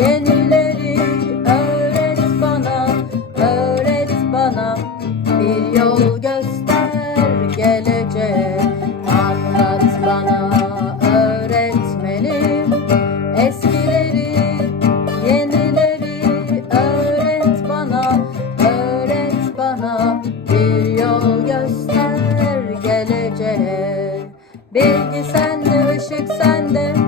Yenileri öğret bana, öğret bana. Bir yol göster geleceğe. Anlat bana öğretmenim. Eskileri, yenileri öğret bana, öğret bana. Bir yol göster geleceğe. Bilgi sende, ışık sende.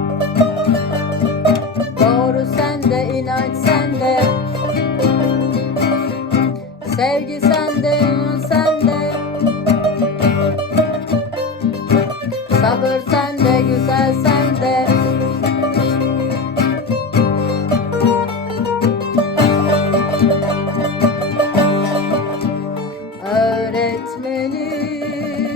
Sevgi sende, sende. Sabır sende, güzel sende. Öğretmenim,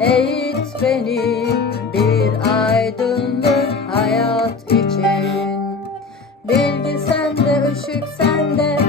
Eğit beni bir aydınlık hayat için. Bilgi sende, ışık sende